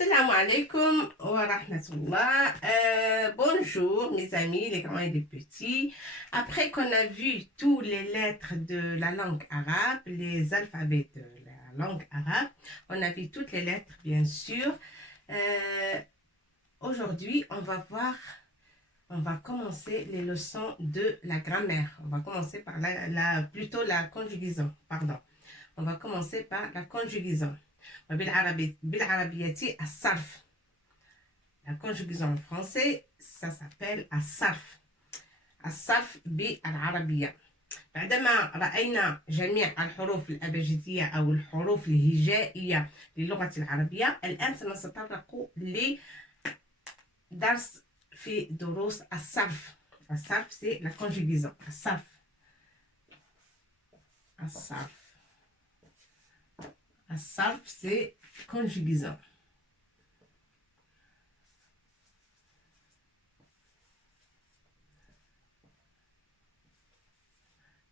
Salam alaikum wa rahmatullah. Bonjour mes amis, les grands et les petits. Après qu'on a vu toutes les lettres de la langue arabe, les alphabets de la langue arabe, on a vu toutes les lettres bien sûr. Aujourd'hui, on va commencer les leçons de la grammaire. On va commencer par plutôt la conjugaison, pardon. On va commencer par la conjugaison. بالعربية الصرف. La conjugaison en français, ça s'appelle الصرف. الصرف بالعربية. بعدما رأينا جميع الحروف الأبجدية أو الحروف الهجائية للغة العربية، الآن سنتطرق لدرس في دروس الصرف. الصرف c'est la conjugaison. الصرف. الصرف. الصرف c'est conjugaison.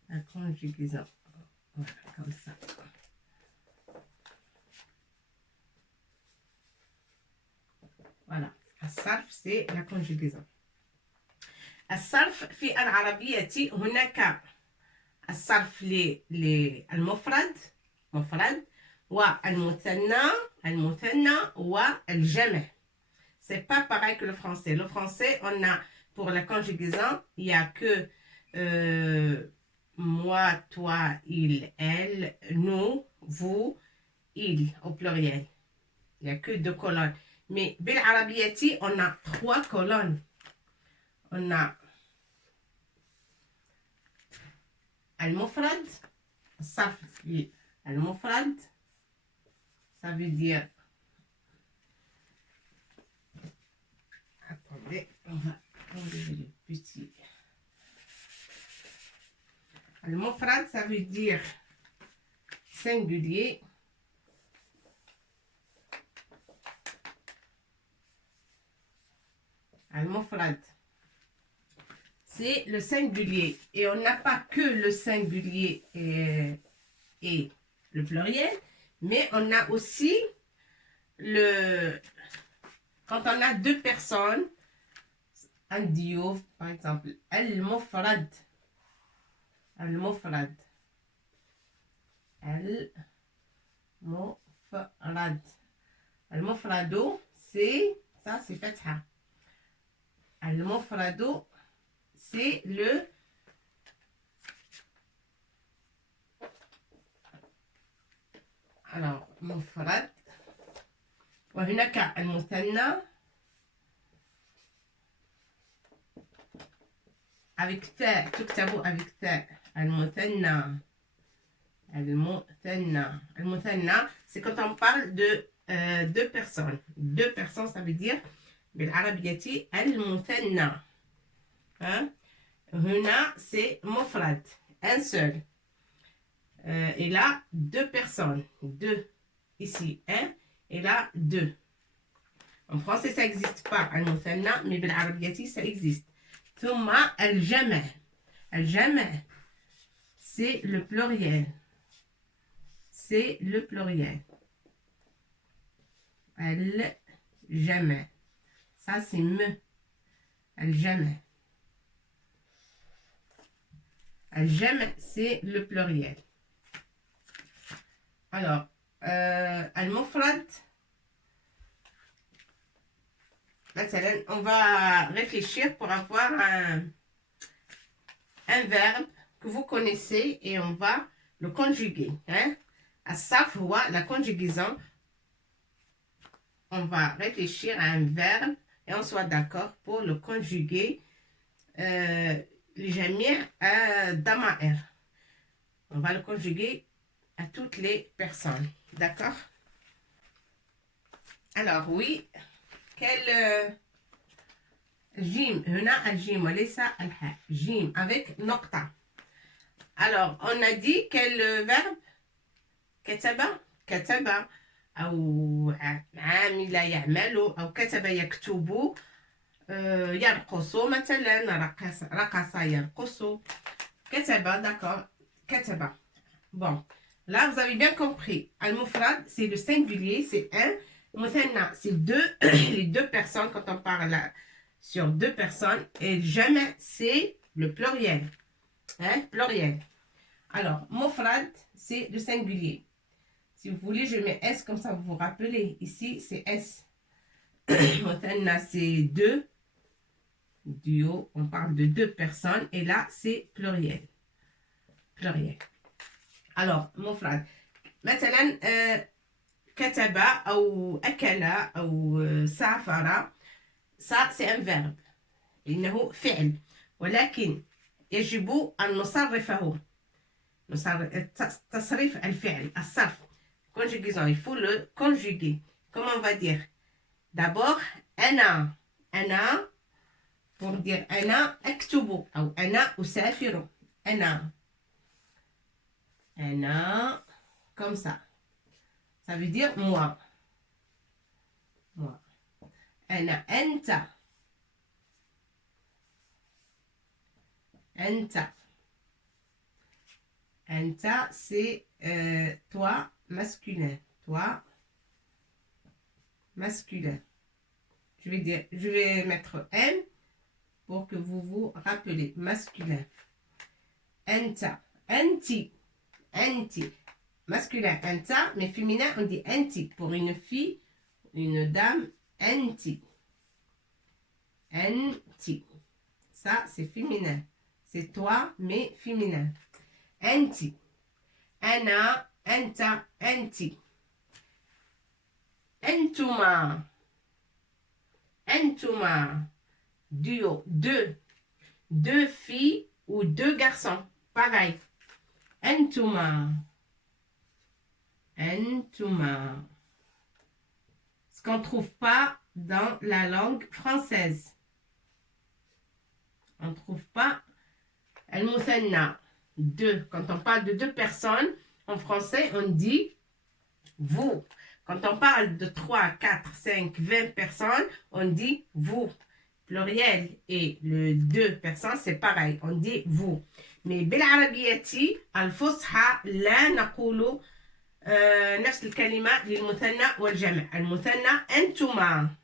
La conjugaison. Voilà, comme ça. Voilà. الصرف c'est la conjugaison. الصرف في العربية هناك الصرف للمفرد مفرد والمثنى والجمع. C'est pas pareil que le français. Le français, on a pour la conjugaison, il n'y a que moi, toi, il, elle, nous, vous, il au pluriel. Il n'y a que 2 colonnes. Mais بالعربية, on a 3 colonnes. On a المفرد, الصرف المفرد, ça veut dire, attendez, on va enlever le petit. المفرد, ça veut dire singulier. المفرد, c'est le singulier. Et on n'a pas que le singulier et le pluriel, mais on a aussi quand on a 2 personnes, un duo, par exemple, المفرد. المفرد. المفرد. المفرد, c'est ça, c'est فتحة. المفرد, c'est le alors مفرد. وهناك المثنى avec تاء, تكتب avec تاء. المثنى. المثنى. المثنى, c'est quand on parle de 2 personnes. 2 personnes, ça veut dire بالعربية المثنى. Hein? هنا c'est مفرد, un seul. Et là, 2 personnes. 2. Ici, 1. Et là, 2. En français, ça n'existe pas. المثنى, mais بالعربية, ça existe. ثم الجمع. الجمع, c'est le pluriel. C'est le pluriel. الجمع. Ça, c'est me. الجمع. الجمع, c'est le pluriel. Alors, المفرد, مثلا, on va réfléchir pour avoir un verbe que vous connaissez et on va le conjuguer. Hein? الصرف هو la conjugaison. On va réfléchir à un verbe et on soit d'accord pour le conjuguer. الجميع ضمائر. On va le conjuguer à toutes les personnes. D'accord? Alors, oui. Quel جيم. هنا الجيم وليس الحاء. جيم avec نقطة. Alors, on a dit quel verbe? كتب. كتب. أو عامل يعمل. أو كتب يكتب. يرقص مثلا. رقص يرقص. كتب, d'accord. كتب. Bon, là, vous avez bien compris. Al-Mufrad, c'est le singulier, c'est un. Muthanna, c'est deux, les deux personnes, quand on parle sur deux personnes, et jamais c'est le pluriel. Hein, pluriel. Alors, mufrad, c'est le singulier. Si vous voulez, je mets S comme ça, vous vous rappelez. Ici, c'est S. Muthanna, c'est deux. Duo, on parle de deux personnes. Et là, c'est pluriel. Pluriel. Alors, mufrad. Maintenant, kataba ou akala ou safara, ça c'est un verbe. إنه فعل. ولكن يجب أن نصرفه. تصريف الفعل الصرف. Conjugaison, il faut le conjuguer. Comment on va dire? D'abord, أنا pour dire أنا أكتب أو أنا أسافر. أنا comme ça. Ça veut dire moi. Moi. أنا أنت. أنت. Anta, c'est toi, masculin. Toi, masculin. Je vais mettre M pour que vous vous rappelez. Masculin. Anta. Anti. Anti. Masculin, anta, mais féminin, on dit anti. Pour une fille, une dame, anti. Anti. Ça, c'est féminin. C'est toi, mais féminin. Anti. Ana, anta, anti. Entuma. Entuma. Duo. Deux. Deux filles ou deux garçons. Pareil. Entuma. Entuma. Ce qu'on ne trouve pas dans la langue française. On ne trouve pas al-muthanna. Deux. Quand on parle de deux personnes, en français, on dit vous. Quand on parle de 3, 4, 5, 20 personnes, on dit vous. Pluriel et le deux personnes, c'est pareil. On dit vous. Mais بالعربية الفصحى لا نقول نفس الكلمة للمثنى والجمع. المثنى أنتما.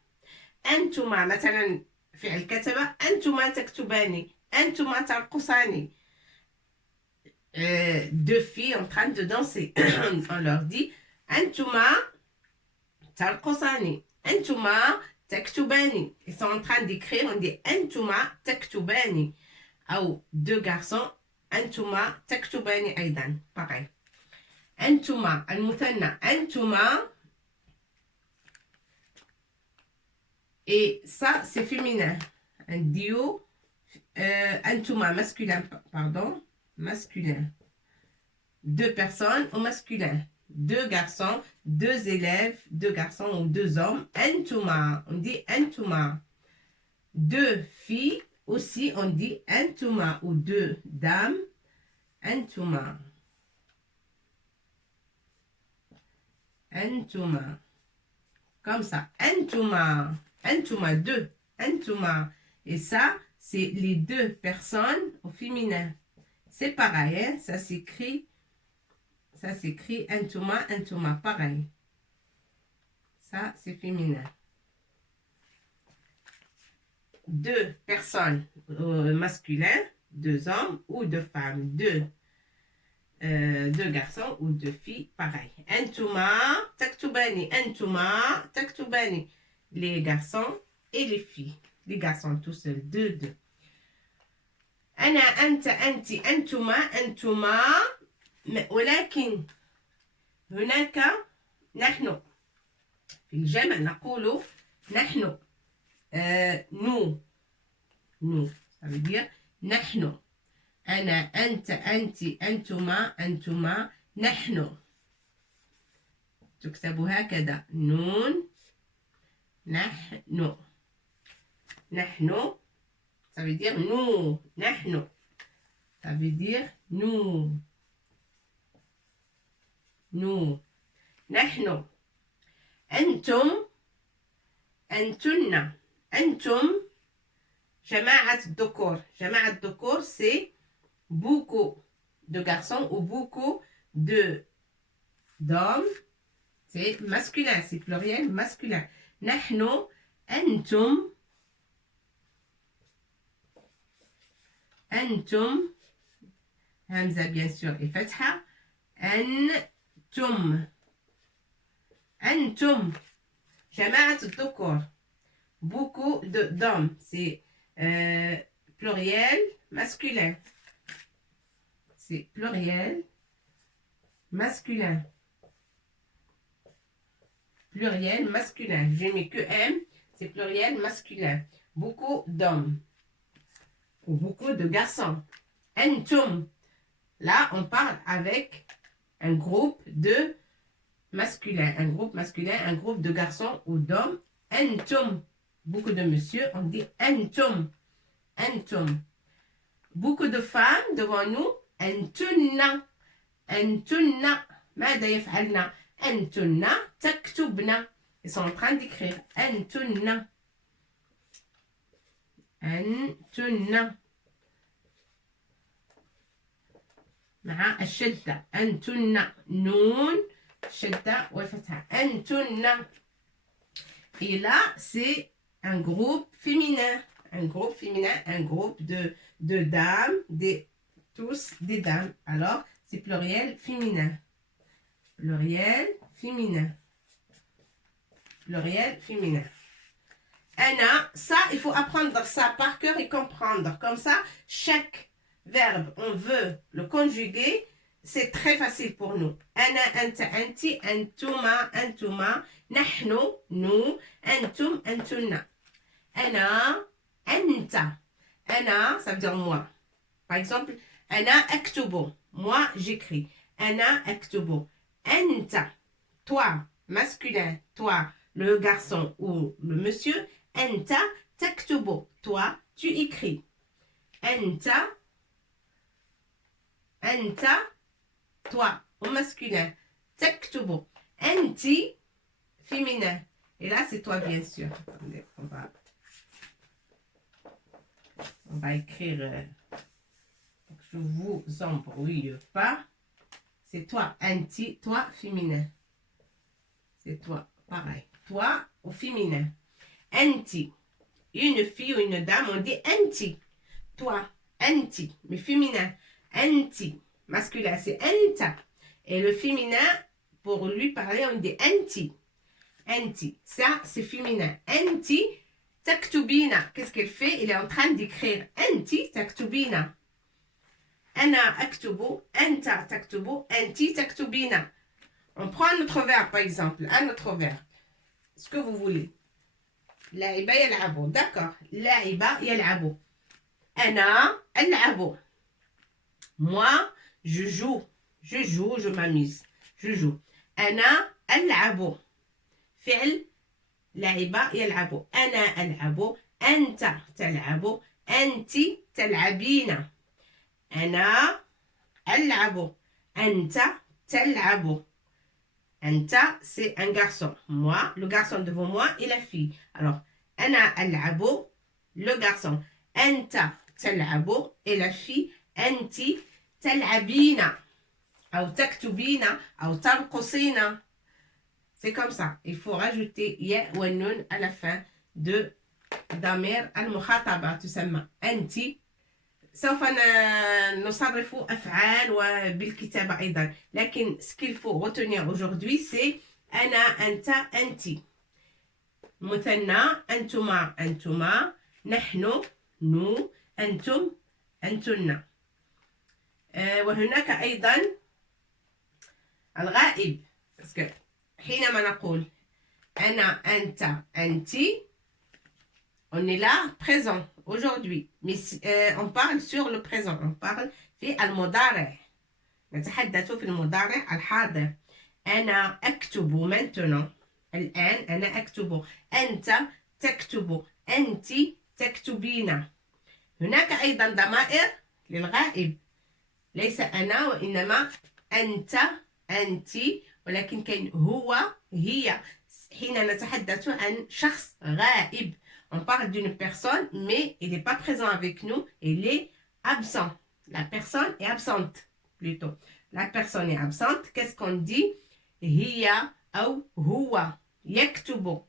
أنتما مثلا فعل كتب أنتما تكتبان. أنتما ترقصان. Deux filles en train de danser. On leur dit Antuma tarqusani. Antuma taktubani. Ils sont en train d'écrire, on dit Antuma taktubani. Ou deux garçons, Antuma taktubani aidan. Pareil. Antuma, al-muthanna, Antuma. Et ça, c'est féminin. Un duo. Antuma, masculin, pardon. Masculin. Deux personnes au masculin. Deux garçons, deux élèves, deux garçons ou deux hommes. Entuma, on dit entuma. Deux filles aussi, on dit entuma. Ou deux dames, entuma. Entuma. Comme ça. Entuma. Entuma, deux. Entuma. Et ça, c'est les deux personnes au féminin. C'est pareil, hein? Ça s'écrit entuma, pareil. Ça, c'est féminin. Deux personnes masculins, deux hommes ou deux femmes, deux garçons ou deux filles, pareil. Entuma, taktubani, entuma, taktubani. Les garçons et les filles. Les garçons tout seuls, deux. أنا أنت أنت أنتما أنتما ولكن هناك نحن في الجمع نقول نحن nous ça veut dire نحن أنا أنت أنت أنتما أنتما نحن تكتب هكذا نون نحن ça veut dire nous, نحن. Ça veut dire nous. Nous. نحن. أنتم. أنتن. أنتم. جماعة الذكور. جماعة الذكور, c'est beaucoup de garçons ou beaucoup d'hommes. c'est masculin, c'est pluriel masculin. نحن أنتم أنتم همزة bien sûr et فتحة أنتم أنتم جماعة الذكور beaucoup d'hommes c'est pluriel masculin c'est pluriel masculin pluriel masculin j'ai mis que M c'est pluriel masculin beaucoup d'hommes ou beaucoup de garçons أنتم là on parle avec un groupe de masculin un groupe de garçons ou d'hommes أنتم beaucoup de monsieur on dit أنتم أنتم beaucoup de femmes devant nous أنتن أنتن ماذا يفعلن أنتن تكتبن ils sont en train d'écrire أنتن أنتن مع الشدة أنتن نون شدة وفتحة أنتن et là c'est un groupe féminin un groupe de dames tous des dames alors c'est pluriel féminin أنا ça il faut apprendre ça par cœur et comprendre comme ça chaque verbe on veut le conjuguer c'est très facile pour nous أنا أنت أنت أنتما أنتما نحن nous أنتم أنتن أنا أنت أنا ça veut dire moi par exemple أنا أكتب moi j'écris أنا أكتب أنت toi masculin toi le garçon ou le monsieur أنت تكتب toi tu écris أنت toi au masculin تكتب أنت féminin et là c'est toi bien sûr attendez on va écrire pour que je vous embrouille pas c'est toi anti toi féminin c'est toi pareil toi au féminin anti une fille ou une dame on dit anti toi anti mais féminin anti masculin c'est anta et le féminin pour lui parler on dit anti anti ça c'est féminin anti taktubina qu'est-ce qu'elle fait il est en train d'écrire anti taktubina ana aktubu anta taktubu anti taktubina on prend notre verbe par exemple un autre verbe ce que vous voulez لعب يلعب d'accord لعب يلعب أنا ألعب moi je joue je m'amuse je joue أنا ألعب فعل لعب يلعب أنا ألعب أنت تلعب أنت تلعبين أنا ألعب أنت تلعب أنت c'est un garçon moi le garçon devant moi et la fille alors أنا ألعب le garçon أنت تلعب et la fille أنت تلعبين أو تكتبين أو ترقصين c'est comme ça il faut rajouter يا والنون à la fin de ضمير المخاطبة تسمى أنت سوف نصرف أفعال وبالكتابة أيضا لكن ce qu'il faut retenir aujourd'hui c'est أنا أنت أنت مثنى أنتما أنتما نحن نو أنتم أنتن وهناك أيضا الغائب حينما نقول أنا أنت أنت on est là présent aujourd'hui mais on parle sur le présent on parle في المضارع نتحدث في المضارع الحاضر أنا أكتب maintenant الآن أنا أكتب أنت تكتب أنت تكتبين هناك أيضا ضمائر للغائب ليس أنا وإنما أنت أنت ولكن كاين هو هي حين نتحدث عن شخص غائب on parle d'une personne mais il n'est pas présent avec nous il est absent la personne est absente plutôt la personne est absente qu'est-ce qu'on dit هي أو هو يكتب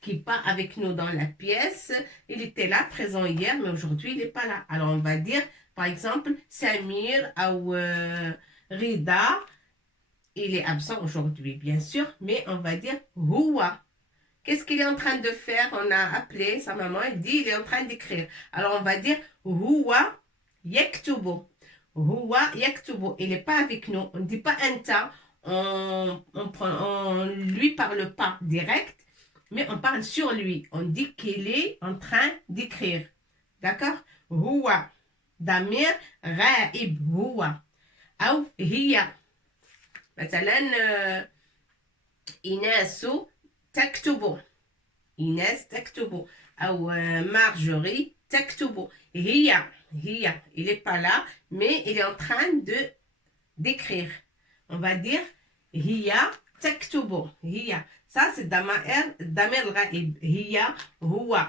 qui n'est pas avec nous dans la pièce. Il était là, présent hier, mais aujourd'hui, il n'est pas là. Alors, on va dire, par exemple, Samir ou Rida, il est absent aujourd'hui, bien sûr, mais on va dire Huwa. Qu'est-ce qu'il est en train de faire? On a appelé sa maman, elle dit, il est en train d'écrire. Alors, on va dire Huwa yaktubu. Huwa yaktubu. Il n'est pas avec nous. On ne dit pas anta. On lui parle pas direct, mais on parle sur lui. On dit qu'il est en train d'écrire. D'accord? Huwa. Damir raib. Huwa. Ou hiya. مثلا إيناس تكتب. إيناس تكتب. أو Marjorie تكتب. هي. Il n'est pas là, mais il est en train d'écrire. On va dire هي تكتب. هي. Ça c'est ضمير الغائب. هي هو.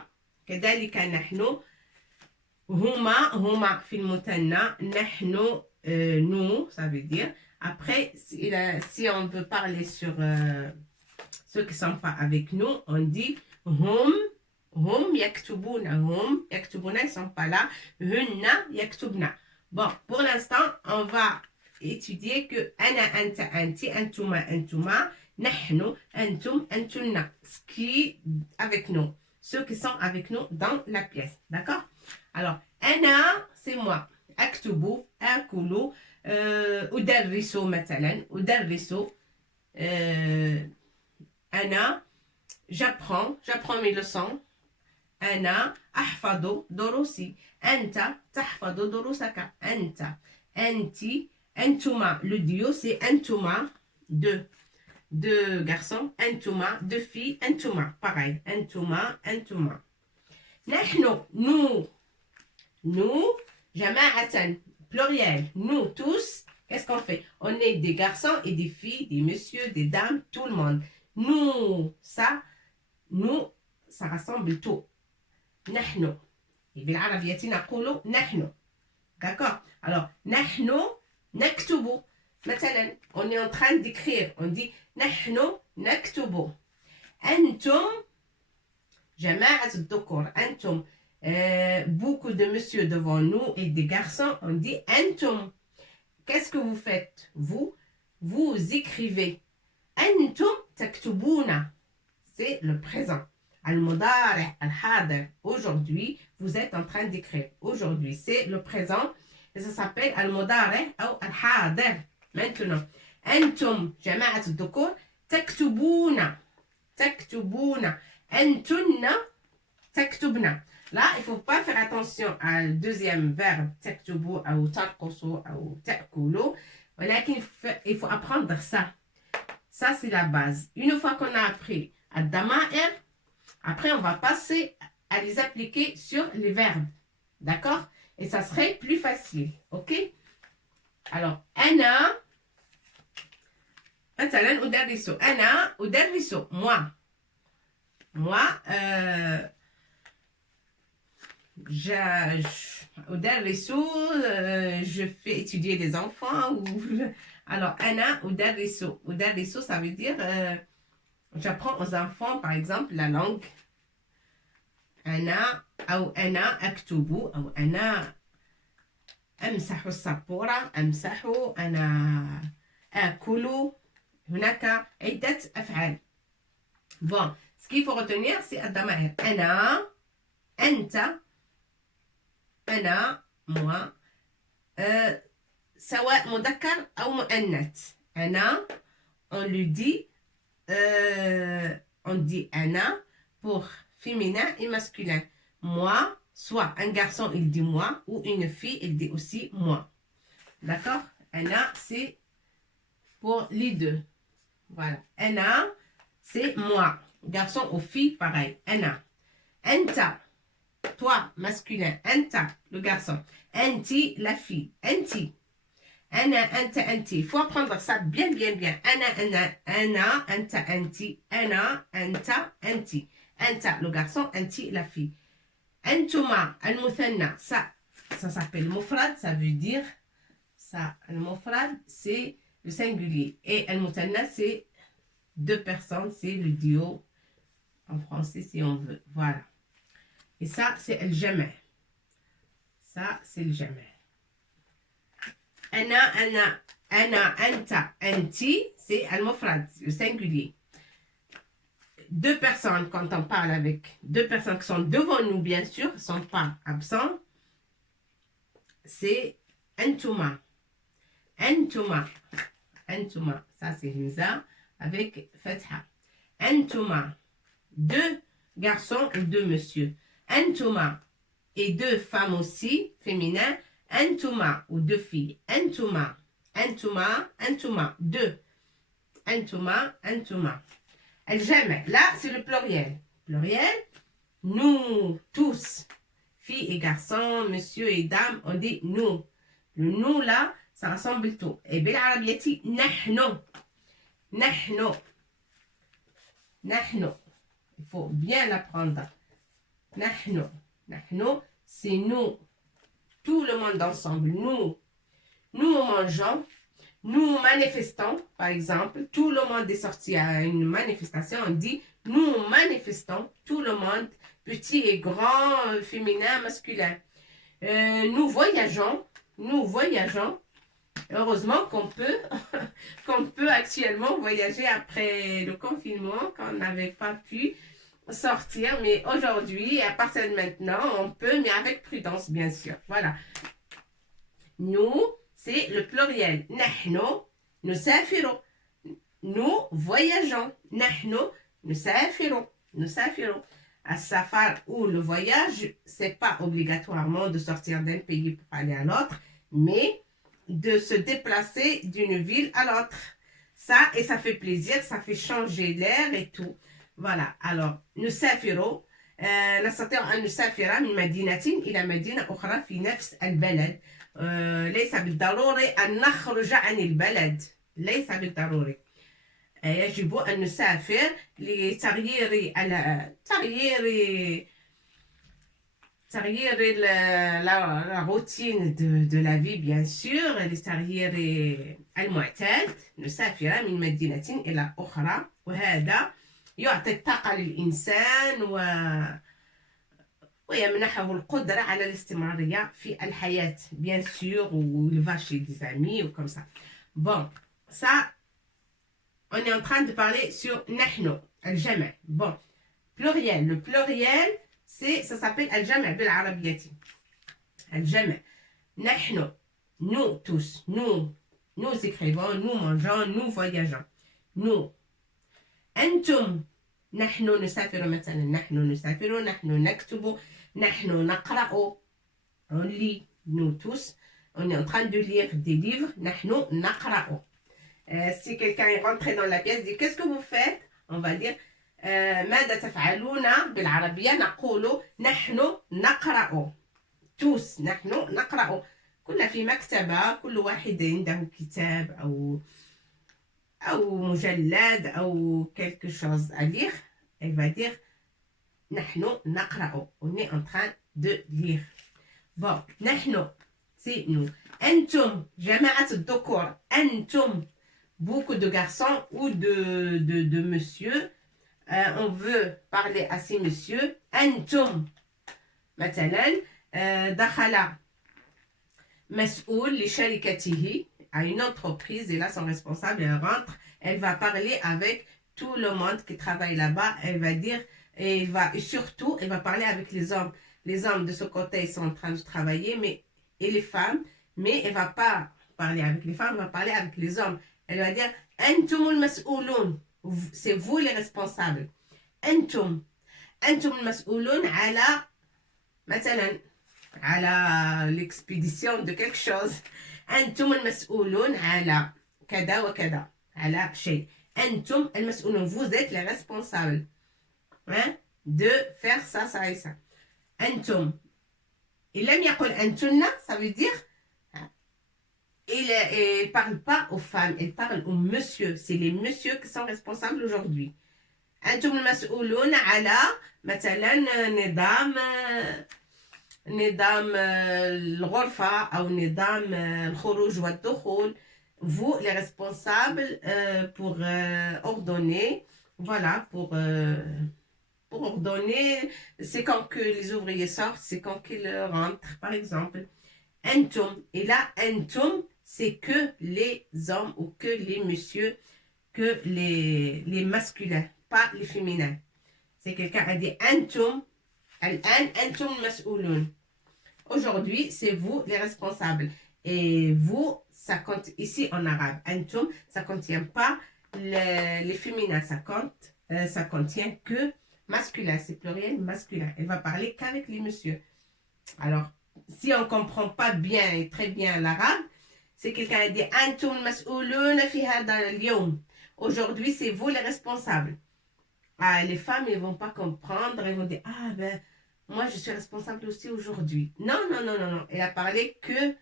كذلك نحن. هما في المثنى. نحن nous, ça veut dire. Après, si on veut parler sur ceux qui ne sont pas avec nous, on dit hum yaktubuna. Hum yaktubuna, ils ne sont pas là. Hunna yaktubna. Bon, pour l'instant, on va étudier que ana anta anti, antuma antuma, nahnu antum antunna. Ce qui est avec nous. Ceux qui sont avec nous dans la pièce. D'accord? Alors, ana, c'est moi. Aktubu, akulu. أدرس مثلا أدرس أنا j'apprends mes leçons أنا أحفظ دروسي أنت تحفظ دروسك أنت أنت أنتما le duo c'est أنتما deux garçons أنتما deux filles أنتما pareil أنتما نحن nous جماعة pluriel, nous tous, qu'est-ce qu'on fait? On est des garçons et des filles, des messieurs, des dames, tout le monde. Nous, ça rassemble tout. نحن. Et بالعربية نقول نحن. D'accord? Alors, نحن نكتب. مثلا, on est en train d'écrire. On dit نحن نكتب. أنتم جماعة الذكور. أنتم. Beaucoup de messieurs devant nous et des garçons, on dit antum. Qu'est-ce que vous faites? Vous écrivez. Antum taktubuna. C'est le présent. Al-mudari, al-hadir. Aujourd'hui, vous êtes en train d'écrire. Aujourd'hui, c'est le présent. Et ça s'appelle al-mudari ou al-hadir. Maintenant, antum, jama'at al-dhukur, taktubuna. Taktubuna. Antunna, taktubna. Là, il ne faut pas faire attention à le deuxième verbe, تكتبو ou ترقصو ou تأكلو. Il faut apprendre ça. Ça, c'est la base. Une fois qu'on a appris à Dama'er, après, on va passer à les appliquer sur les verbes. D'accord? Et ça serait plus facile. OK? Alors, أنا مثلا أدرس. أنا أدرس. Moi, je fais étudier les enfants. Alors, ana udarisu. Udarisu, ça veut dire j'apprends aux enfants, par exemple, la langue. Ana aktubu, ou ana amsahu السبورة. amsahu, ana akulu. هناك عدة أفعال. Bon, ce qu'il faut retenir, c'est الضمائر. أنا, أنت, أنا, moi, سواء مذكر أو مؤنث. أنا, on lui dit, أنا pour féminin et masculin. Moi, soit un garçon, il dit moi, ou une fille, il dit aussi moi. D'accord? أنا, c'est pour les deux. Voilà. أنا, c'est moi. Garçon ou fille, pareil. أنا. أنت. Toi, masculin. Anta, le garçon. Anti, la fille. Anti. Ana, anta, anti. Il faut apprendre ça bien. Ana, anta, anti. Ana, anta, anti. Anta, le garçon. Anti, la fille. Antuma, al-muthanna. Ça s'appelle mufrad. Ça veut dire, ça, al-mufrad, c'est le singulier. Et al-muthanna, c'est deux personnes, c'est le duo en français si on veut. Voilà. Et ça, c'est le jama'. Ça, c'est le jama'. Ana, anta, anti, c'est al-mufrad, le singulier. Deux personnes, quand on parle avec deux personnes qui sont devant nous, bien sûr, ne sont pas absents, c'est antuma. Antuma. Antuma. Ça, c'est Hamza avec Fatha. Antuma. Deux garçons ou deux messieurs. Antuma. Et deux femmes aussi, féminins. Antuma ou deux filles. Antuma. Antuma. Antuma. Deux. Antuma. Antuma. Al-jama'. Là, c'est le pluriel. Pluriel. Nous, tous. Filles et garçons, monsieur et dames, on dit nous. Le nous là, ça ressemble tout. Et bien l'arabiati, nahno. Nahno. Nahno. Il faut bien l'apprendre. Nahno. Nahno, c'est nous. Tout le monde ensemble. Nous. Nous mangeons. Nous manifestons, par exemple. Tout le monde est sorti à une manifestation. On dit nous manifestons. Tout le monde. Petit et grand, féminin, masculin. Nous voyageons. Nous voyageons. Heureusement qu'on peut, qu'on peut actuellement voyager après le confinement, qu'on n'avait pas pu sortir. Mais aujourd'hui, à partir de maintenant, on peut, mais avec prudence, bien sûr. Voilà. Nous, c'est le pluriel. Nahno, nusafirun. Nous voyageons. Nahno, nusafirun. Nusafirun. À safar ou le voyage, c'est pas obligatoirement de sortir d'un pays pour aller à l'autre, mais de se déplacer d'une ville à l'autre. Ça, et ça fait plaisir, ça fait changer l'air et tout. Voilà, alors, نسافر نستطيع أن نسافر من مدينة إلى مدينة أخرى في نفس البلد. ليس بالضروري أن نخرج عن البلد. ليس بالضروري. يجب أن نسافر لتغيير la routine de la vie bien sûr لتغيير المعتاد نسافر من مدينة إلى أخرى وهذا يعطي الطاقة للإنسان ويمنحه القدرة على الاستمرارية في الحياة bien sûr ou il va chez des amis ou comme ça. Bon, ça on est en train de parler sur nahno, al-jama'. Bon, pluriel. Le pluriel, ça s'appelle al-jama' bil-arabiyati. Al-jama'. Nahno, nous tous, nous écrivons, nous mangeons, nous voyageons. Nous. Antum, nahno nusafiru مثلا, nahno nusafiru, nahno naktubu, nahno naqra'u. On lit, nous tous. On est en train de lire des livres. Nahno naqra'u. Si quelqu'un est rentré dans la pièce, dit qu'est-ce que vous faites? On va dire ماذا تفعلون بالعربية نقول نحن نقرأ. tous نحن نقرأ. كنا في مكتبة كل واحد عنده كتاب أو مجلد أو quelque chose à lire. Elle va dire نحن نقرأ. On est en train de lire. Bon, نحن c'est nous. أنتم جماعة الذكور. أنتم beaucoup de garçons ou de monsieur. On veut parler à ces messieurs. أنتم مثلا دخل مسؤول لشركته à une entreprise et là son responsable elle rentre, elle va parler avec tout le monde qui travaille là-bas, elle va dire et surtout elle va parler avec les hommes de ce côté ils sont en train de travailler et les femmes, mais elle va pas parler avec les femmes, elle va parler avec les hommes. Elle va dire أنتم المسؤولون. C'est vous les responsables. أنتم المسؤولون على مثلا على l'expédition de quelque chose. أنتم المسؤولون على كذا وكذا على شيء. أنتم المسؤولون. Vous êtes les responsables de faire ça, ça et ça. أنتم. Il لم يقل أنتن, ça veut dire il ne parle pas aux femmes, il parle aux messieurs. C'est les messieurs qui sont responsables aujourd'hui. أنتم المسؤولون على مثلا نظام الغرفة أو نظام الخروج والدخول vous, les responsables, pour ordonner, voilà, pour ordonner, c'est quand que les ouvriers sortent, c'est quand qu'ils rentrent, par exemple. Entum. Et là, entum, c'est que les hommes ou que les messieurs, que les masculins, pas les féminins. C'est quelqu'un a dit entum, al-an entum mas'ouloun. Aujourd'hui, c'est vous les responsables. Et vous, ça compte ici en arabe. Antum, ça ne contient pas les féminins. Ça contient que masculin. C'est pluriel masculin. Elle va parler qu'avec les messieurs. Alors, si on ne comprend pas bien et très bien l'arabe, c'est quelqu'un qui dit Antum mas'ouloun fi hada al-yawm. Aujourd'hui, c'est vous les responsables. Ah, les femmes, elles ne vont pas comprendre. Elles vont dire ah ben, moi, je suis responsable aussi aujourd'hui. Non, non, non, non, non. Elle a parlé que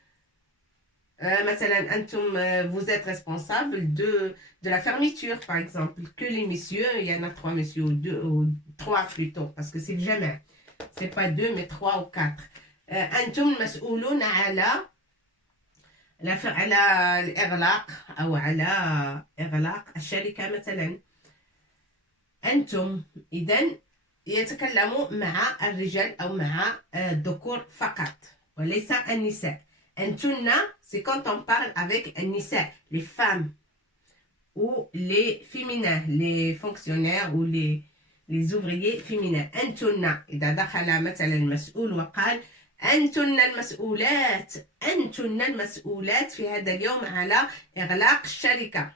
vous êtes responsable de la fermeture, par exemple. Que les messieurs, il y en a 3 messieurs, ou 2, ou 3 plutôt, parce que c'est jamais. C'est pas 2, mais 3 ou 4. أنتم مسؤولون على الإغلاق أو على إغلاق الشركة مثلا. أنتم إذن يتكلموا مع الرجال أو مع الذكور فقط وليس النساء. أنتن, c'est quand on parle avec النساء, les femmes ou les féminins, les fonctionnaires ou les ouvriers féminins. أنتن إذا دخل مثلا المسؤول وقال أنتن المسؤولات، أنتن المسؤولات في هذا اليوم على إغلاق الشركة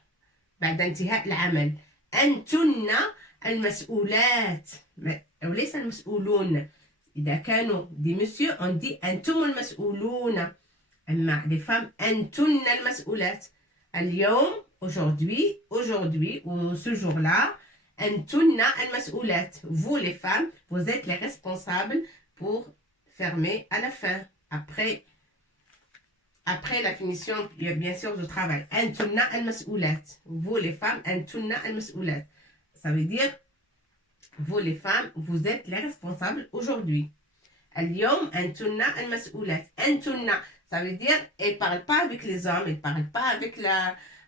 بعد انتهاء العمل. أنتن المسؤولات وليس المسؤولون. إذا كانوا دي مسيو on dit أنتم المسؤولون. أما des femmes أنتن المسؤولات. اليوم aujourd'hui ou ce jour-là أنتن المسؤولات. Vous les femmes, vous êtes les responsables pour fermer à la fin. Après la finition, bien sûr, du travail. أنتن المسؤولات. Vous les femmes أنتن المسؤولات. Ça veut dire, vous les femmes, vous êtes les responsables aujourd'hui. اليوم أنتن المسؤولات. أنتن, ça veut dire, elle ne parle pas avec les hommes, elle ne parle pas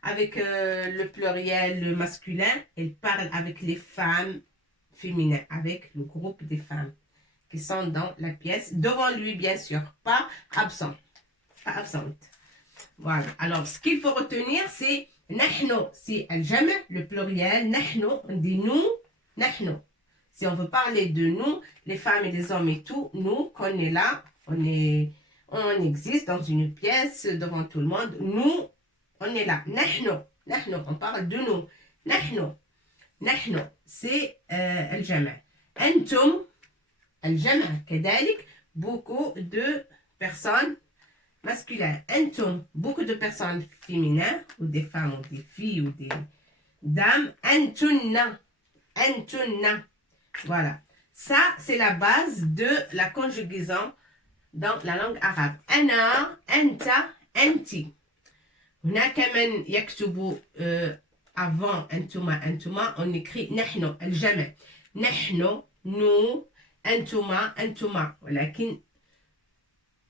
avec le pluriel, le masculin, elle parle avec les femmes féminines, avec le groupe des femmes qui sont dans la pièce, devant lui, bien sûr, pas absent, pas absente. Voilà, alors ce qu'il faut retenir, c'est نحن, c'est al-jam', le pluriel, نحن, on dit nous, نحن. Si on veut parler de nous, les femmes et les hommes et tout, nous, qu'on est là, on existe dans une pièce devant tout le monde, nous, on est là. نحن, on parle de nous. نحن, c'est al-jam'. أنتم, al-jam' كذلك, beaucoup de personnes masculines. أنتم, beaucoup de personnes féminines, ou des femmes, ou des filles, ou des dames. أنتن. Voilà. Ça, c'est la base de la conjugaison dans la langue arabe. أنا, أنت, أنتِ. هناك من يكتب avant أنتما, on écrit نحن, الجمع. نحن, nous, أنتما. ولكن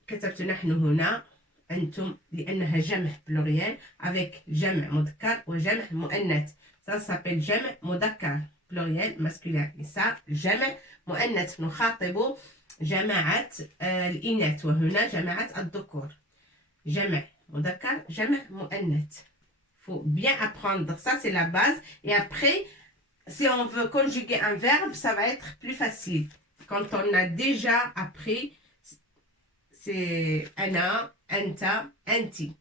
كتبت نحن هنا أنتم لأنها جمع pluriel avec جمع مذكر وجمع مؤنث. Ça s'appelle جمع مذكر pluriel masculin. Et ça, جمع مؤنث. نخاطب جماعة الإناث وهنا جماعة الذكور. جمع مذكر جمع مؤنث. Faut bien apprendre. Ça, c'est la base. Et après, si on veut conjuguer un verbe, ça va être plus facile. Quand on a déjà appris, c'est أنا, أنت, أنتِ.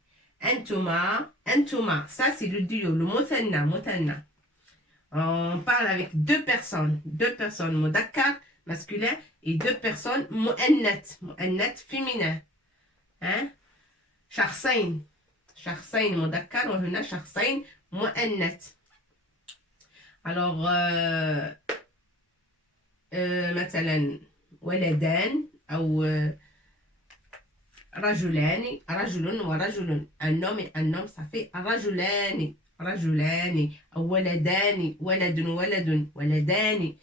أنتما, أنتما. Ça, c'est le duo, le مثنى. On parle avec deux personnes مذكر, masculin, et deux personnes مؤنث féminin. Hein? شخصين مذكر وهنا شخصين مؤنث. Alors مثلا ولدان أو رجل ورجل. Un homme, ça fait رجلان أو ولدان ولدان.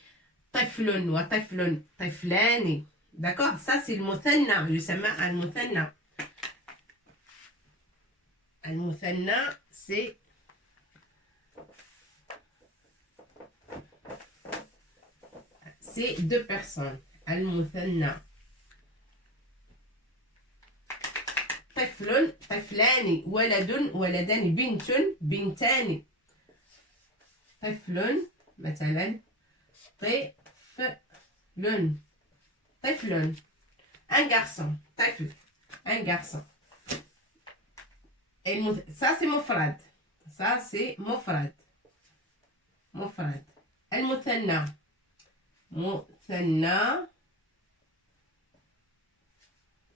طفل وطفل طفلان. D'accord, ça c'est le مثنى, يسمى المثنى. المثنى c'est deux personnes. المثنى طفل طفلان ولد ولدان بنت بنتان طفل مثلا طفل un garçon طفل un garçon ça c'est مفرد ça c'est مفرد المثنى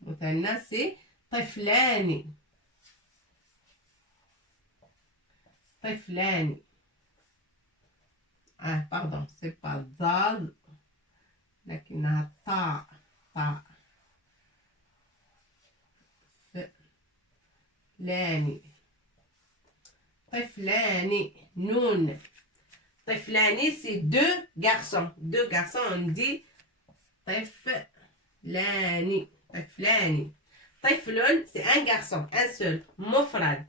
مثنى c'est طفلان pardon c'est pas ضاد لكنها طاء طفلان نون طفلان c'est deux garçons on dit طفلان طفل c'est un garçon un seul مفرد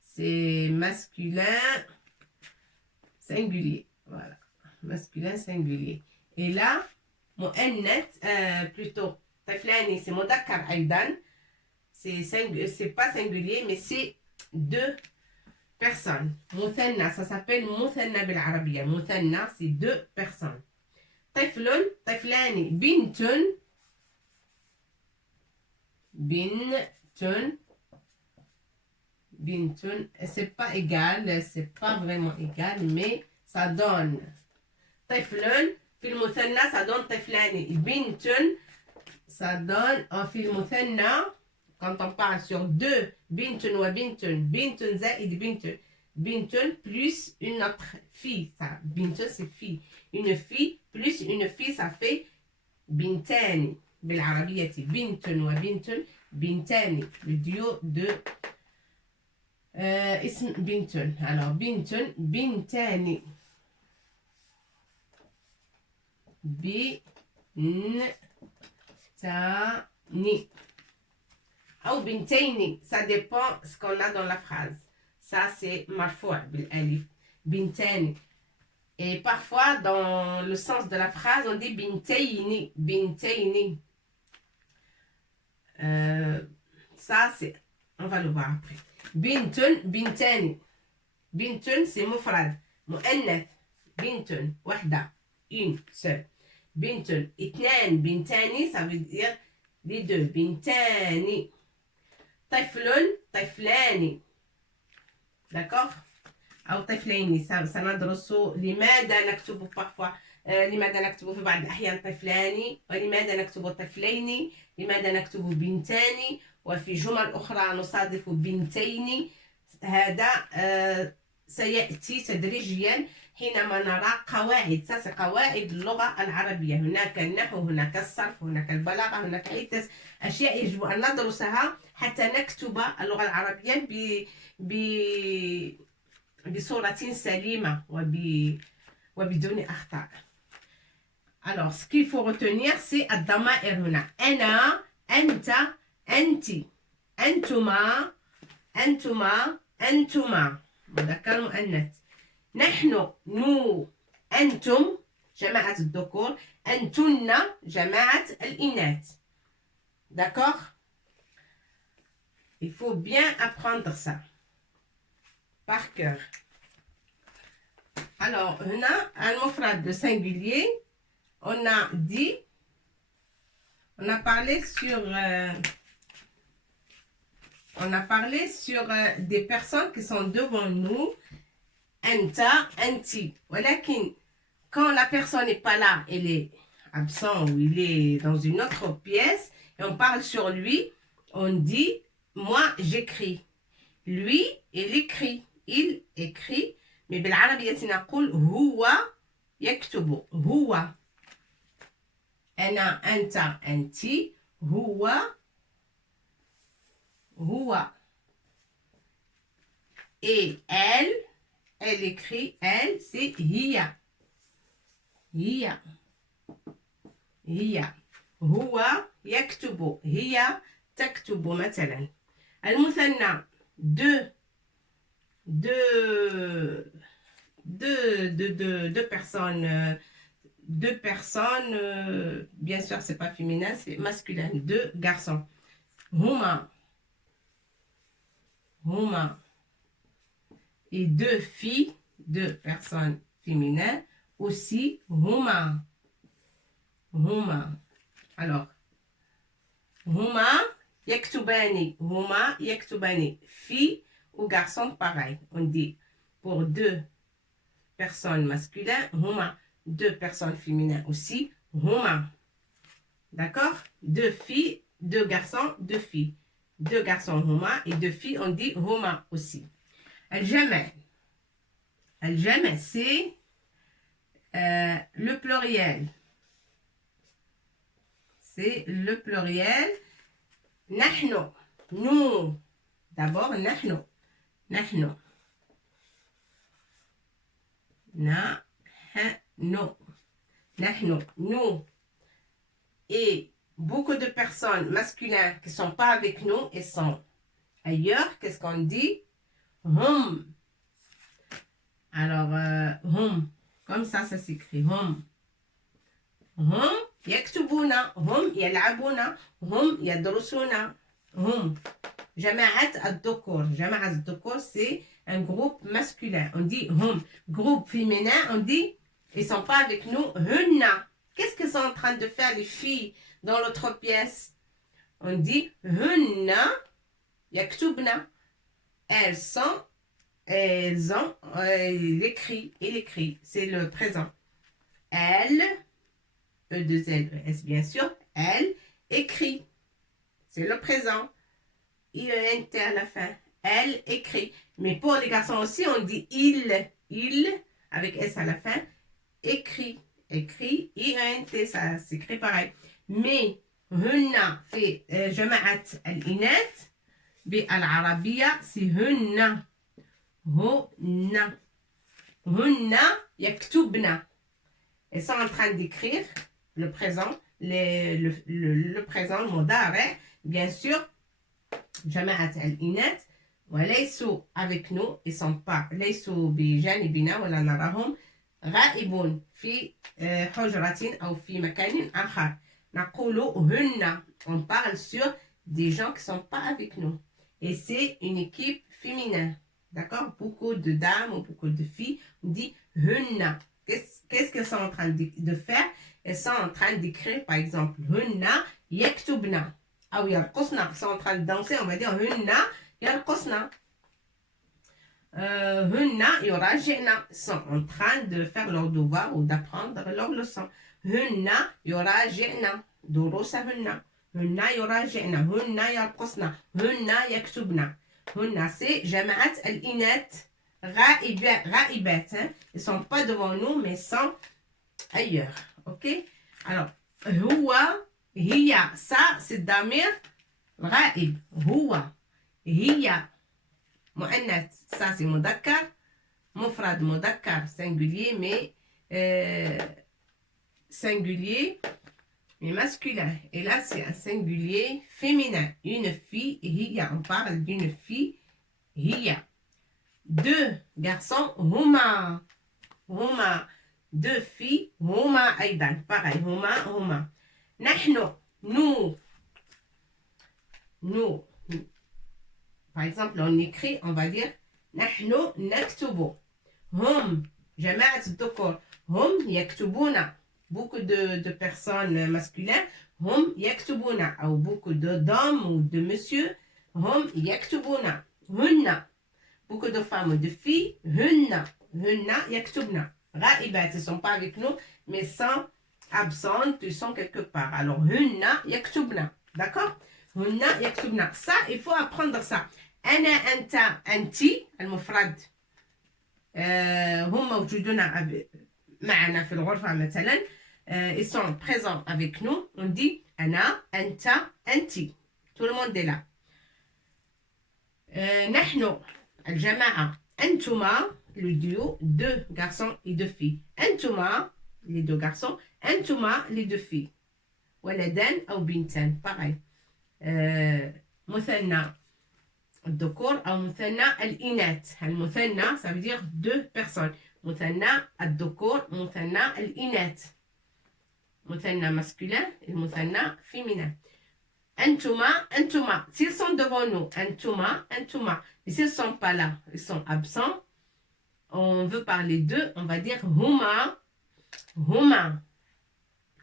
c'est masculin singulier voilà masculin singulier et là مؤنث plutôt طفلان c'est مذكر أيضا c'est pas singulier mais c'est deux personnes مثنى ça s'appelle مثنى بالعربية مثنى c'est deux personnes طفل طفلان بنت c'est pas égal c'est pas vraiment égal mais ça donne طفل في المثنى ça donne طفلان بنت ça donne في المثنى quand on parle sur deux بنت وبنت بنت زائد بنت plus une autre fille ça بنت c'est fille une fille plus une fille ça fait بنتان بالعربية بنت وبنت بنتان le duo de اسم بنت alors بنتان ou بنتين ça dépend ce qu'on a dans la phrase ça c'est marfou' بالالف بنتان et parfois dans le sens de la phrase on dit بنتين ça c'est on va le voir après بنتان c'est مفرد مؤنث بنت وحده une seule بنت اثنان بنتان ça veut dire les deux بنتان طفلان d'accord أو طفلين سندرس لماذا نكتب parfois لماذا نكتب في بعض الأحيان طفلان ولماذا نكتب طفلين لماذا نكتب بنتان وفي جمل أخرى نصادف بنتين هذا سيأتي تدريجيا حينما نرى قواعد قواعد اللغة العربية هناك النحو هناك الصرف هناك البلاغة هناك عدة أشياء يجب أن ندرسها حتى نكتب اللغة العربية بصورة سليمة وبدون أخطاء. Alors ce qu'il faut retenir c'est الضمائر هنا أنا أنت أنت أنتما مذكر مؤنث نحن نو أنتم جماعة الذكور أنتن جماعة الإناث d'accord il faut bien apprendre ça par cœur. Alors هنا المفرد le singulier on a dit on a parlé sur des personnes qui sont devant nous anta anti ولكن quand la personne n'est pas là elle est absent ou il est dans une autre pièce et on parle sur lui on dit moi j'écris lui il écrit mais بالعربية نقول هو يكتب هو أنا أنت أنتِ هو et elle écrit elle c'est هي هو يكتب هي تكتب مثلا المثنى deux personnes. Deux personnes, bien sûr, c'est pas féminin, c'est masculin. Deux garçons. Huma. Et deux filles, deux personnes féminines. Aussi, huma. Alors, huma yaktubani. Huma yaktubani. Filles ou garçons, pareil. On dit pour deux personnes masculines, huma. Deux personnes féminines aussi, huma. D'accord? Deux filles, deux garçons, deux filles. Deux garçons, huma, et deux filles, on dit huma aussi. Al-jama', c'est le pluriel. C'est le pluriel. Nahnu, nous. D'abord, nahnu. Nous. Et beaucoup de personnes masculines qui ne sont pas avec nous et sont ailleurs, qu'est-ce qu'on dit? Hum. Alors, hum. Comme ça s'écrit. Hum. Yaktubuna. Hum yal'abuna. Hum yadrusuna. Hum. Jama'at ad-dukur. Jama'at ad-dukur, c'est un groupe masculin. On dit hum. Groupe féminin, on dit ils ne sont pas avec nous. Hunna. Qu'est-ce qu'elles sont en train de faire les filles dans l'autre pièce? On dit hunna yaktubna. Elles ont l'écrit. C'est le présent. Elle, E2L-E-S bien sûr, elle écrit. C'est le présent. I-E-N-T à la fin. Elle écrit. Mais pour les garçons aussi, on dit il, avec S à la fin, écrit, I-E-N-T, ça s'écrit pareil. Mais, hunna fait jama'at al-inat, بالعربية c'est hunna. Hunna yaktubna. Elles sont en train d'écrire le présent, le présent, le mot d'arrêt, bien sûr, jama'at al-inat. وليسوا avec nous, ils sont pas. ليسوا بجانبنا ولا نراهم. غائبون في حجرة أو في مكان آخر. نقول هن. On parle sur des gens qui sont pas avec nous. Et c'est une équipe féminine. D'accord? Beaucoup de dames ou beaucoup de filles. On dit hunna. Qu'est-ce qu'elles sont en train de faire? Elles sont en train d'écrire, par exemple, hunna yaktubna. Ah oui, yarqusna. Elles sont en train de danser, on va dire hunna yarqusna. Hunna yuraji'na. Ils sont en train de faire leur devoir ou d'apprendre leur leçon. Hunna yuraji'na. durusahunna. Hunna yuraji'na. Hunna yarqusna. Hunna yaktubna. Hunna, c'est jama'at al-inat. Ra'ibat. Hein? Ils ne sont pas devant nous, mais sont ailleurs. Ok? Alors, huwa, hiya. Ça, c'est damir ra'ib. Huwa, hiya. Mu'annat, ça c'est mudakkar. Mufrad, mudakkar, singulier, mais singulier, mais masculin. Et là, c'est un singulier féminin. Une fille, hiya. On parle d'une fille, hiya. Deux garçons, huma. Deux filles, huma aidan. Pareil, huma. Nahnu, nous. Par exemple, on écrit, on va dire Nahnu naktubu. Hum, jama'at ad-dukur. Hum yaktubuna. Beaucoup de personnes masculines. Hum yaktubuna. Ou beaucoup d'hommes ou de monsieur. Hum yaktubuna. Hunna. Beaucoup de femmes ou de filles. Hunna yaktubna. Ra'ibat, ils ne sont pas avec nous, mais sont absentes, ils sont quelque part. Alors, hunna yaktubna. D'accord? Hunna yaktubna. Ça, il faut apprendre ça. أنا أنت أنتي المفرد هم موجودون معنا في الغرفة مثلا ils sont présents avec nous. On dit أنا أنت أنتي. Tout le monde est là. نحن الجماعة. أنتما le duo, deux garçons et deux filles. أنتما les deux garçons. أنتما les deux filles. ولدان أو بنتان. Pareil. مثنى. الذكور أو مثنى الإناث. المثنى ça veut dire deux personnes. مثنى الذكور مثنى الإناث. مثنى masculin et مثنى féminin. أنتما أنتما s'ils sont devant nous أنتما أنتما et s'ils ne sont pas là, ils sont absents, on veut parler d'eux, on va dire هما هما.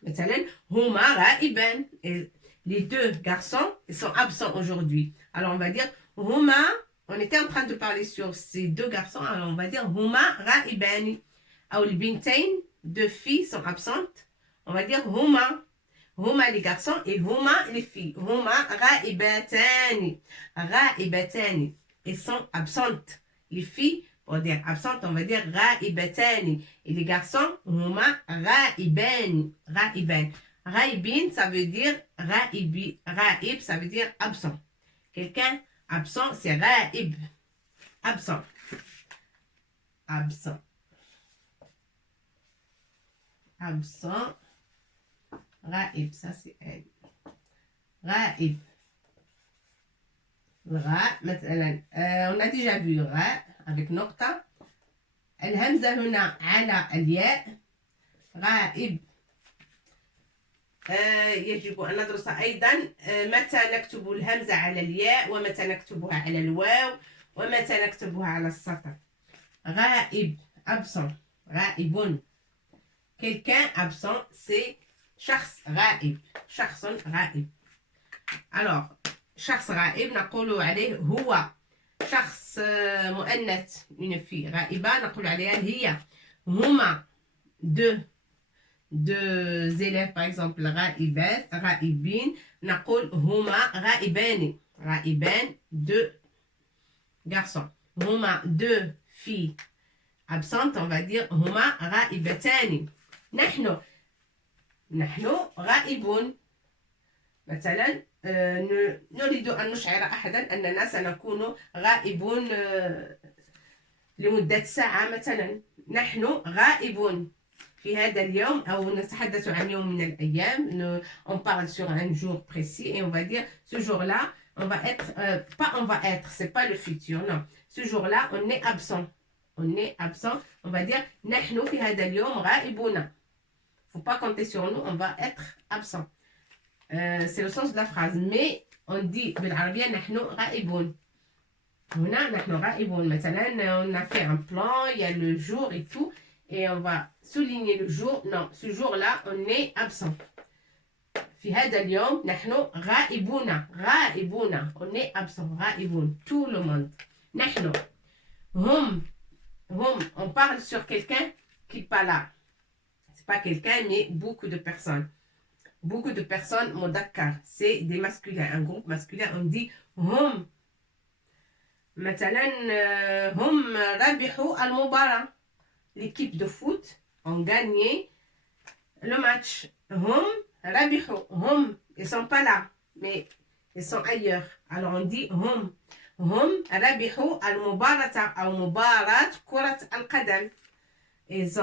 مثلا هما غائبان. Et les deux garçons, ils sont absents aujourd'hui. Alors on va dire هما. On était en train de parler sur ces deux garçons, alors on va dire هما غائبان. أو البنتين, deux filles sont absentes. On va dire هما. هما les garçons et هما les filles. هما غائبتان. غائبتان. Elles sont absentes. Les filles, pour dire absentes, on va dire غائبتان. Et les garçons, هما غائبان. غائبان. غائبين, ça veut dire غائب. غائب, ça veut dire absent. Quelqu'un absent, c'est غائب. Absent. Absent. Absent. غائب, ça c'est elle. غائب. الغاء مثلا on a déjà vu غاء avec نقطة. الهمزة هنا على الياء. غائب. يجب أن ندرس أيضا متى نكتب الهمزة على الياء ومتى نكتبها على الواو ومتى نكتبها على السطر. غائب absent. غائب. Quelqu'un absent, c'est شخص غائب. شخص غائب. Alors شخص غائب نقول عليه هو. شخص مؤنث une fille غائبة نقول عليها هي. هما deux élèves par exemple غائبات غائبين نقول هما غائبان. غائبان deux garçons. هما deux filles absentes on va dire هما غائبتان. نحن غائبون. مثلا نريد أن نشعر أحدا أننا سنكون غائبون لمدة ساعة مثلا. نحن غائبون في هذا اليوم أو نتحدث عن يوم من الأيام. On parle sur un jour précis et on va dire ce jour-là on va être, pas on va être, c'est pas le futur, non. Ce jour-là on est absent. On est absent, on va dire نحن في هذا اليوم غائبون. Faut pas compter sur nous, on va être absent. C'est le sens de la phrase. Mais on dit بالعربية نحن غائبون. هنا نحن غائبون. مثلا on a fait un plan, il y a le jour et tout, et on va souligner le jour. Non, ce jour-là, on est absent. في هذا اليوم نحن غائبون. غائبون. On est absent. غائبون. Tout le monde. نحن. هم. On parle sur quelqu'un qui n'est pas là. C'est pas quelqu'un, mais beaucoup de personnes. Beaucoup de personnes, مذكر, c'est des masculins. Un groupe masculin, on dit هم. مثلا هم ربحوا المباراة. L'équipe de foot ont gagné le match. هم ربحوا. هم, ils sont pas là, mais ils sont ailleurs. Alors on dit هم. هم ربحوا المباراة أو مباراة كرة القدم. Ils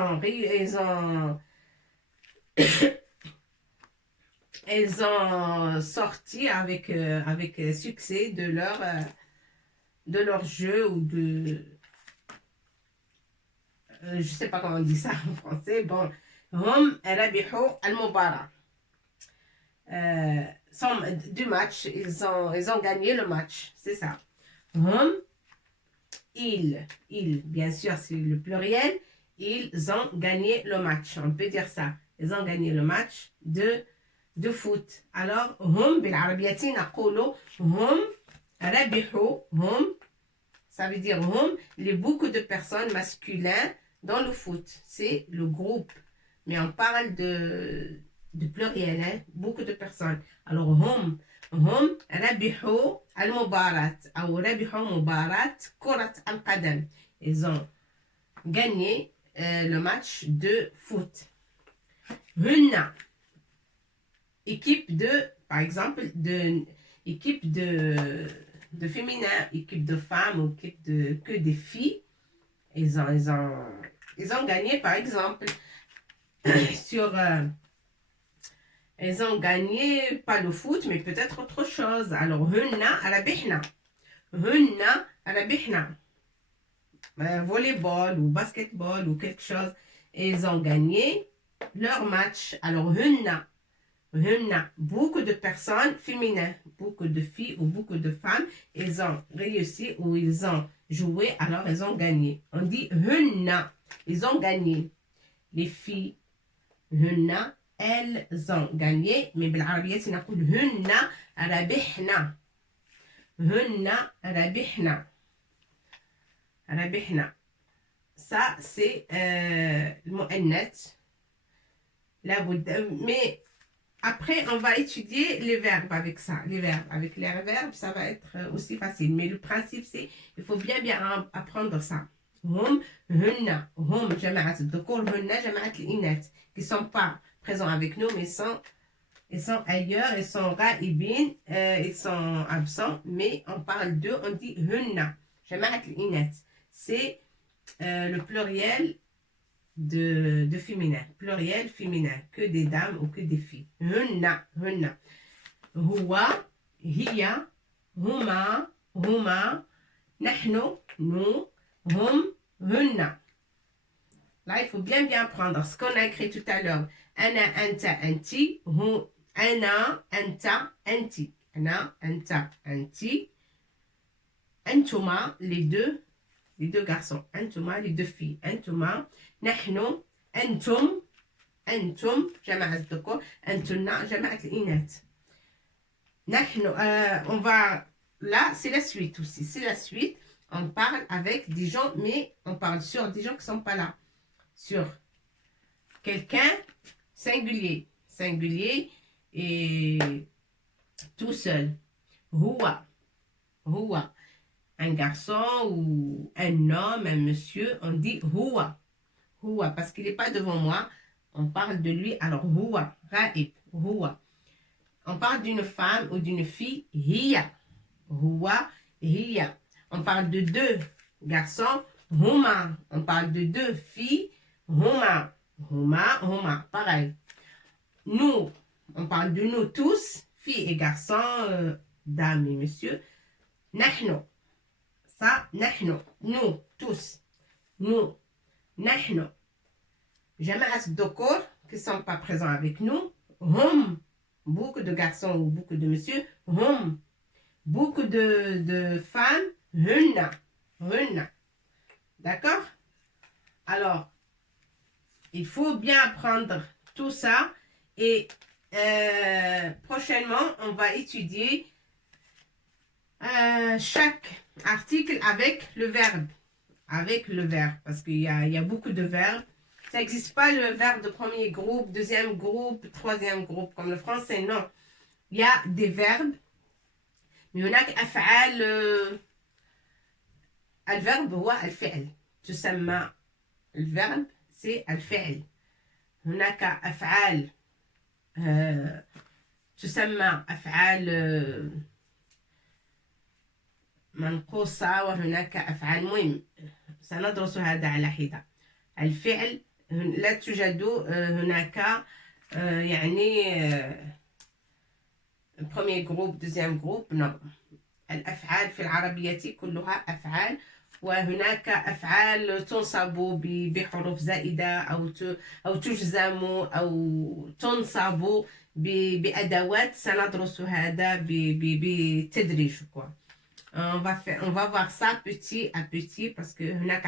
ont sorti avec succès de leur jeu ou de... je sais pas comment on dit ça en français. Bon, هم ربحوا المباراة. Du match, ils ont gagné le match, c'est ça. هم, ils, bien sûr c'est le pluriel, ils ont gagné le match, on peut dire ça. Ils ont gagné le match de foot. Alors هم بالعربية نقولوا هم ربحوا. هم, ça veut dire هم, les beaucoup de personnes masculins dans le foot. C'est le groupe. Mais on parle de pluriel, hein? Beaucoup de personnes. Alors هم ربحوا المباراة أو ربحوا مباراة كرة القدم. Ils ont gagné le match de foot. هن, équipe de, par exemple, équipe de féminin, équipe de femmes ou équipe que des filles. Ils ont gagné, par exemple, sur... ils ont gagné, pas le foot, mais peut-être autre chose. Alors, هن ربحنا. هن ربحنا. Volleyball ou basketball ou quelque chose. Ils ont gagné leur match. Alors, beaucoup de personnes féminines, beaucoup de filles ou beaucoup de femmes, ils ont réussi ou ils ont joué, alors ils ont gagné. On dit hunna, ils ont gagné. Les filles, hunna, elles ont gagné. Mais بالعربية نقول hunna ربحنا. hunna ربحنا. ربحنا. Ça, c'est le mu'annath. Mais après, on va étudier les verbes avec ça. Les verbes. Avec les verbes, ça va être aussi facile. Mais le principe, c'est il faut bien apprendre ça. Hum, hunna, hum, jama'at al-dhukur, hunna, jama'at al-inath, qui ne sont pas présents avec nous, mais ils sont ailleurs, ils sont ra'ibin, ils sont absents, mais on parle d'eux, on dit hunna, jama'at al-inath. C'est le pluriel de féminin, pluriel féminin, que des dames ou que des filles. Hunna, hunna. Huwa, hiya, huma, huma, nahnu, nous, hum, hunna. Là, il faut bien prendre ce qu'on a écrit tout à l'heure. Ana, anta, anti, ana, anta, anti. Ana, anta, anti. Antuma, les deux garçons. Antuma, les deux filles. Antuma, nahnu, antum, جماعة الذكور. أنتن, جماعة الإناث. نحن, on va, là, c'est la suite aussi. C'est la suite. On parle avec des gens, mais on parle sur des gens qui ne sont pas là. Sur quelqu'un singulier. Singulier et tout seul. Huwa. Huwa. Un garçon ou un homme, un monsieur, on dit huwa. Huwa, parce qu'il n'est pas devant moi. On parle de lui, alors huwa, ra'ib, huwa. On parle d'une femme ou d'une fille, hiya. Huwa, hiya. On parle de deux garçons, huma. On parle de deux filles, huma. Huma, huma, pareil. Nous, on parle de nous tous, filles et garçons, dames et messieurs. Nahnu. Ça, nahnu, nous, tous. Nous, nahnu. Jama'at al-dhukur, qui ne sont pas présents avec nous. Hum, beaucoup de garçons ou beaucoup de messieurs. Hum, beaucoup de femmes. Hunna, hunna. D'accord? Alors, il faut bien apprendre tout ça. Et prochainement, on va étudier chaque article avec le verbe. Avec le verbe, parce qu'il y a beaucoup de verbes. Ça n'existe pas le verbe de premier groupe, deuxième groupe, troisième groupe, comme le français, non. Il y a des verbes, mais هناك أفعال. الverbe هو الفعل. تسمى الverbe c'est الفعل. هناك أفعال تسمى أفعال منقوصة، وهناك أفعال مهم سندرس هذا على حدة. الفعل لا توجد هناك يعني premier groupe deuxième groupe non. الأفعال في العربية كلها أفعال، وهناك أفعال تنصب بحروف زائدة أو تجزم أو تنصب بأدوات. سندرس هذا بتدريج. On va voir ça petit à petit parce que هناك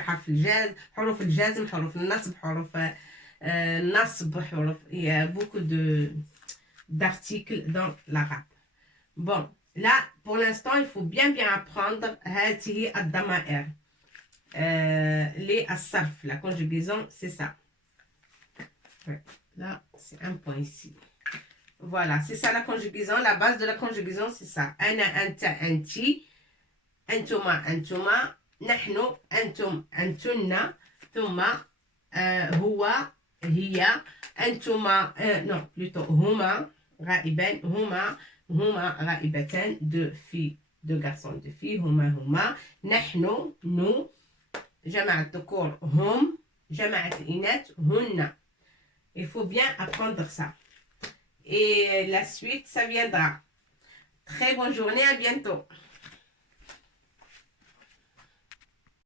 حروف الجزم، حروف النصب، حروف النصب، حروف. Il y a beaucoup d'articles dans l'arabe. Bon, là, pour l'instant, il faut bien apprendre هذه الضمائر. Les الصرف, la conjugaison, c'est ça. Ouais, là, c'est un point ici. Voilà, c'est ça la conjugaison. La base de la conjugaison, c'est ça. أنا، أنت، أنتِ. أنتما، أنتما. نحن، أنتم، أنتن. ثم هو، هي. أنتما، non, plutôt هما غائبان. هما غائبتان. Deux filles, deux garçons, deux filles. هما. نحن, nous. جمع الذكور هم. جمع الإناث هن. Il faut bien apprendre ça. Et la suite, ça viendra. Très bonne journée, à bientôt.